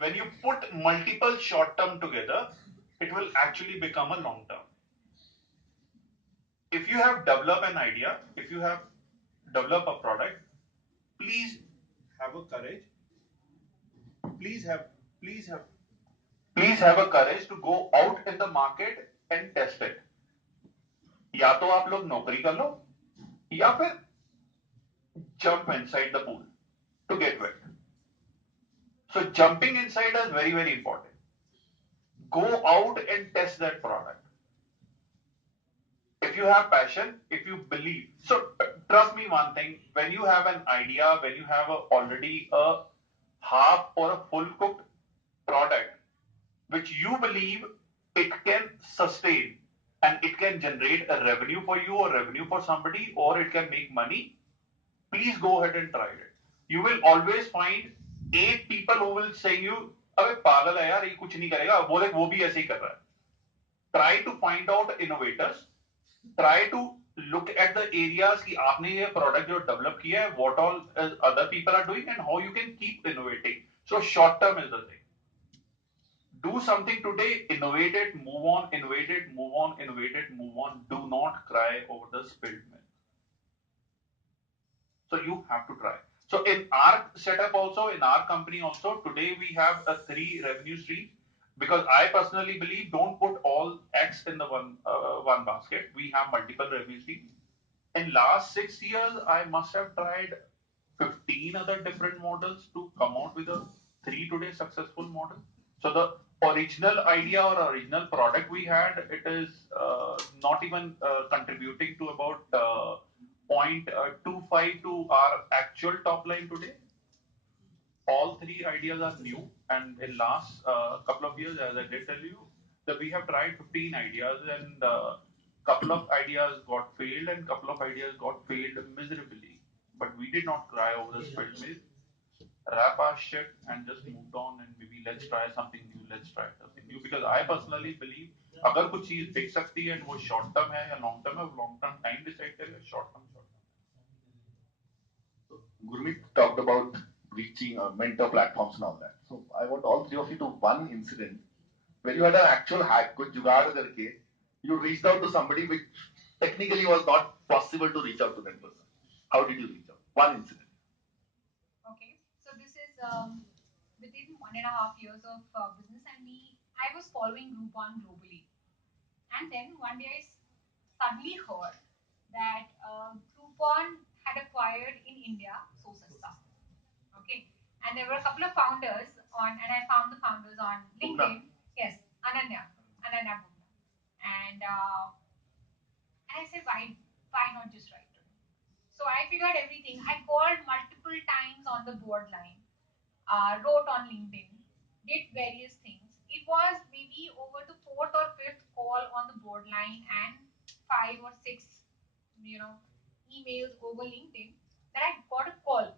when you put multiple short term together, it will actually become a long term. If you have developed an idea, if you have developed a product, please have a courage. Please have, please have, please have a courage to go out in the market and test it. या तो आप लोग नौकरी कर लो या फिर jump inside the pool to get wet. So jumping inside is very, very important. Go out and test that product. If you have passion, if you believe, so trust me one thing, when you have an idea, when you have already a half or a full cooked product, which you believe it can sustain and it can generate a revenue for you or revenue for somebody or it can make money, please go ahead and try it. You will always find 8 people who will say you, अबे पागल है यार, ये कुछ नहीं करेगा, वो भी ऐसे ही कर रहा है. Try to find out innovators. Try to look at the areas कि आपने ये product जो develop किया है, what all other people are doing and how you can keep innovating. So short term is the thing. Do something today, innovate it, move on, innovate it, move on, innovate it, move on. Do not cry over the spilled milk. So you have to try. So in our setup also, in our company also, today we have a 3 revenue streams because I personally believe don't put all eggs in the one basket. We have multiple revenue streams. In last 6 years, I must have tried 15 other different models to come out with a 3 today successful model. So the original idea or original product we had, it is not even contributing to about 0.25 to our actual top line today. All 3 ideas are new, and in last couple of years, as I did tell you, that we have tried 15 ideas, and couple of ideas got failed, and couple of ideas got failed miserably. But we did not cry over the spilled milk. Wrap our shit and just moved on, and maybe let's try something new. Let's try something new because I personally believe अगर कुछ चीज बिक सकती है and वो short term है या long term है, long term time decide करेगा, short term. So Gurmeet talked about reaching mentor platforms and all that. So I want all 3 of you to one incident where you had an actual hack, कुछ जुगाड़ करके you reached out to somebody which technically was not possible to reach out to that person. How did you reach out? One incident. Okay, so this is within 1.5 years of business, and I was following Groupon globally, and then one day I suddenly heard that Groupon had acquired in India Sosasta. Okay, and there were a couple of founders on, and I found the founders on LinkedIn. Yes, Ananya Bhugna, and I said, why not just write to him? So I figured everything. I called multiple times on the board line, wrote on LinkedIn, did various things. It was maybe over the 4th or 5th call on the board line and 5 or 6, emails over LinkedIn that I got a call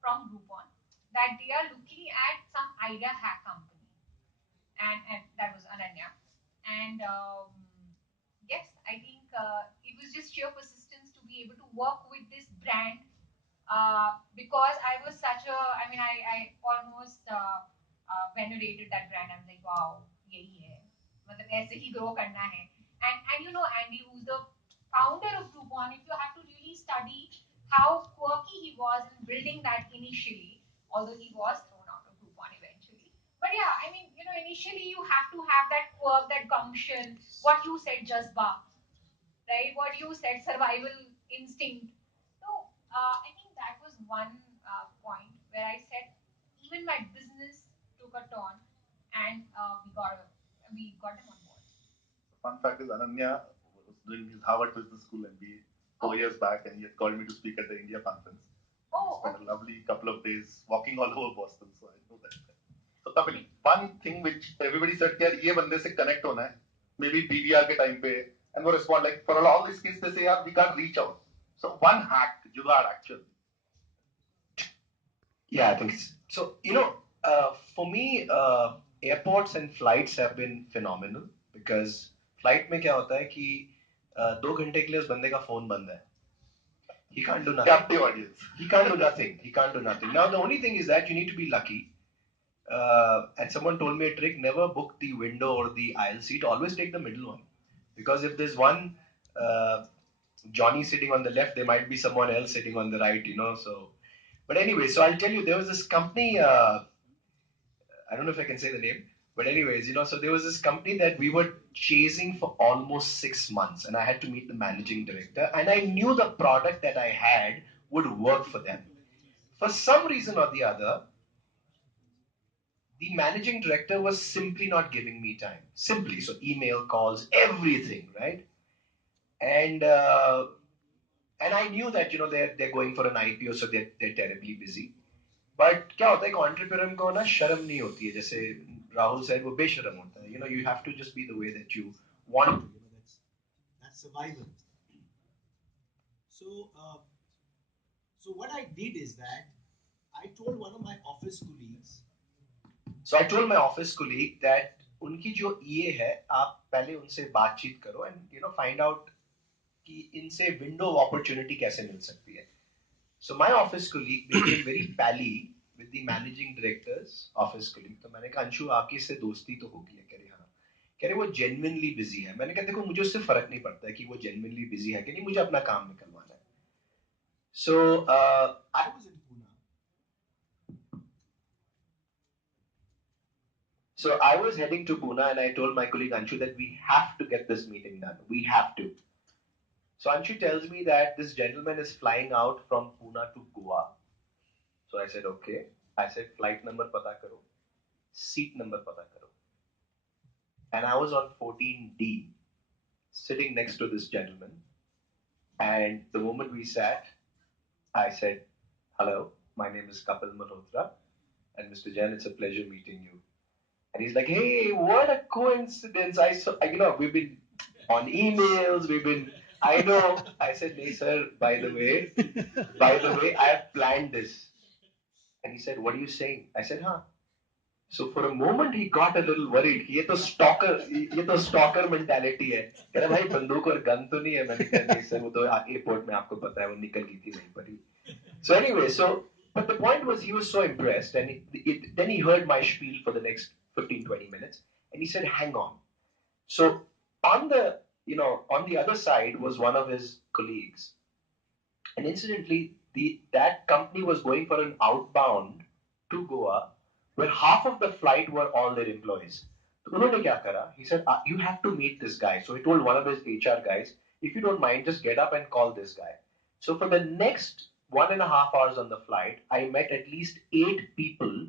from Groupon that they are looking at some idea hack company, and that was Ananya. And yes, I think it was just sheer persistence to be able to work with this brand because I was such a, I almost venerated that brand. I was like, wow, यही है, मतलब ऐसे ही grow करना है. And Andy, who's the founder of Groupon, if you have to really study how quirky he was in building that initially, although he was thrown out of Groupon eventually. But yeah, initially you have to have that quirk, that gumption, what you said, Jazba, right? What you said, survival instinct. So I think that was one point where I said even my business took a turn, and we got him on board. The fun fact is Ananya was doing his Harvard Business School MBA 4 years back, and he had called me to speak at the India conference. Oh, spent a lovely couple of days walking all over Boston, so I know that. So Kapil, one thing which everybody said कि यार ये बंदे से connect होना है, maybe PVR के time पे, and वो respond like for all these cases they say यार we can't reach out. So one hack, जुगाड़ actually. Yeah, I think so. For me, airports and flights have been phenomenal because flight में क्या होता है कि 2 घंटे के लिए उस बंदे का phone बंद है. He can't do nothing. Captive audience. He can't do nothing. He can't do nothing. Now the only thing is that you need to be lucky. And someone told me a trick: never book the window or the aisle seat. Always take the middle one, because if there's one uh, Johnny sitting on the left, there might be someone else sitting on the right. So, but anyway, so I'll tell you, there was this company. I don't know if I can say the name, but anyways, so there was this company that we were chasing for almost 6 months, and I had to meet the managing director, and I knew the product that I had would work for them. For some reason or the other, the managing director was simply not giving me time. Simply, so email calls, everything, right? And and I knew that they're going for an IPO, so they're terribly busy. But क्या होता है कि entrepreneur को ना शर्म नहीं होती है, जैसे राहुल said, वो बेशरम होता है. You have to just be the way that you want to. That's survival. So, so what I did is that I told one of my office colleagues. So I told my office colleague that उनकी जो EA है, आप पहले उनसे बातचीत करो and find out कि इनसे window of opportunity कैसे मिल सकती है. So my office colleague became very pally with the managing director's office colleague. तो मैंने कहा अंशु आपकी इससे दोस्ती तो होगी है. कह रही हाँ. कह रही वो genuinely busy है. मैंने कहा देखो मुझे उससे फर्क नहीं पड़ता है कि वो genuinely busy है कि नहीं, मुझे अपना काम निकलवाना है. So I was in Pune. So I was heading to Pune and I told my colleague Anshu that we have to get this meeting done. We have to. So Anshu tells me that this gentleman is flying out from Pune to Goa. So I said, okay. I said, flight number pata karo, seat number pata karo. And I was on 14D, sitting next to this gentleman. And the moment we sat, I said, hello, my name is Kapil Malhotra. And Mr. Jain, it's a pleasure meeting you. And he's like, hey, what a coincidence. I saw, we've been on emails, I know. I said, hey, sir, by the way, I have planned this. And he said, what are you saying? I said, huh. So for a moment he got a little worried. ये तो stalker mentality है. कह रहा भाई बंदूक और gun तो नहीं है. मैंने कहा नहीं सर, वो तो एयरपोर्ट में आपको पता है वो निकल गई थी वहीं पर ही. So anyway, but the point was he was so impressed, and then he heard my spiel for the next 15-20 minutes, and he said, hang on. So on the other side was one of his colleagues, and incidentally, that company was going for an outbound to Goa, where half of the flight were all their employees. So उन्होंने क्या करा? He said, you have to meet this guy. So he told one of his HR guys, if you don't mind, just get up and call this guy. So for the next 1.5 hours on the flight, I met at least 8 people,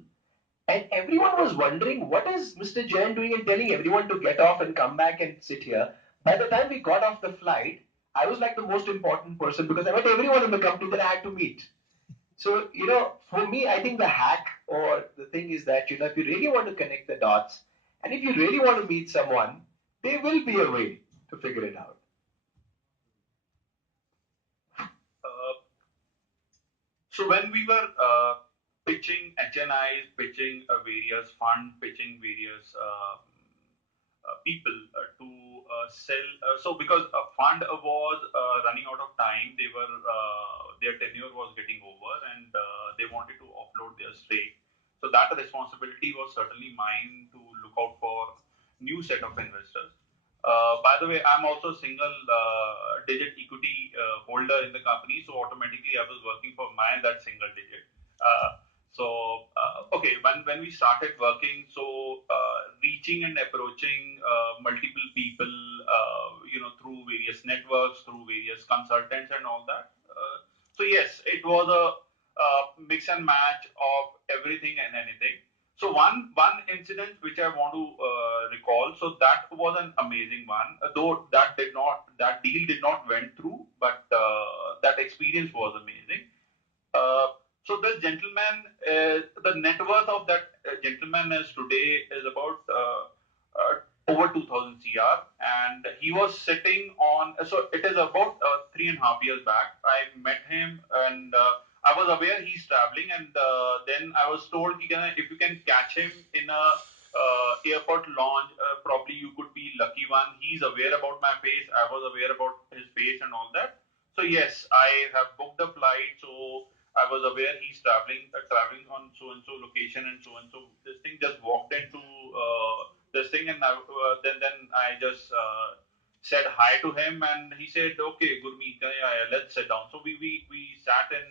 and everyone was wondering, what is Mr. Jain doing and telling everyone to get off and come back and sit here? By the time we got off the flight, I was like the most important person because I met everyone in the company that I had to meet. So, for me, I think the hack or the thing is that, if you really want to connect the dots and if you really want to meet someone, there will be a way to figure it out. So when we were pitching HNIs, pitching various fund, pitching various people to sell. So because a fund was running out of time, they were their tenure was getting over, and they wanted to offload their stake. So that responsibility was certainly mine to look out for new set of investors. By the way, I'm also a single digit equity holder in the company, so automatically I was working for that single digit. Okay, when we started working, so reaching and approaching multiple people, through various networks, through various consultants and all that. So yes, it was a mix and match of everything and anything. So one incident which I want to recall. So that was an amazing one. Though that deal did not went through, but that experience was amazing. Uh, so the gentleman, the net worth of that gentleman is today is about over 2000 CR, and he was sitting on. So it is about 3.5 years back. I met him, and I was aware he's traveling, and then I was told, if you can catch him in a airport lounge, probably you could be lucky one. He's aware about my face. I was aware about his face and all that. So yes, I have booked the flight. So I was aware he's traveling on so and so location and so this thing. just walked into this thing, and then I just said hi to him, and he said, "Okay, Gurmeet, let's sit down." So we sat in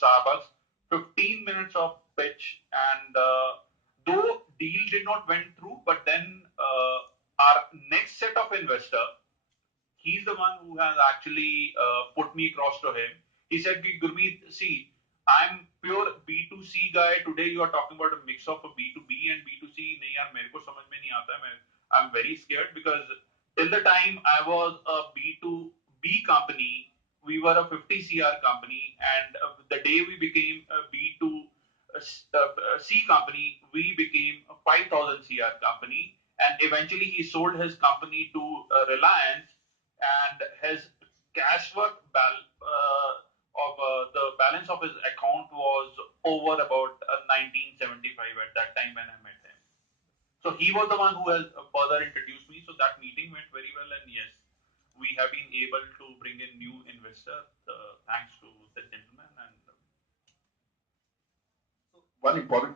Starbucks, 15 minutes of pitch, and though deal did not went through, but then our next set of investor, he's the one who has actually put me across to him. He said, Gurmeet, see, I'm pure B2C guy. Today you are talking about a mix of a B2B and B2C. नहीं यार मेरे को समझ में नहीं आता मैं I'm very scared because till the time I was a B2B company, we were a 50 CR company, and the day we became a B2C company, we became a 5,000 CR company, and eventually he sold his company to Reliance, and his cash work of the balance of his account was over about 1975 at that time when I met him. So he was the one who has further introduced me. So that meeting went very well, and yes, we have been able to bring in new investors thanks to the gentleman. And one important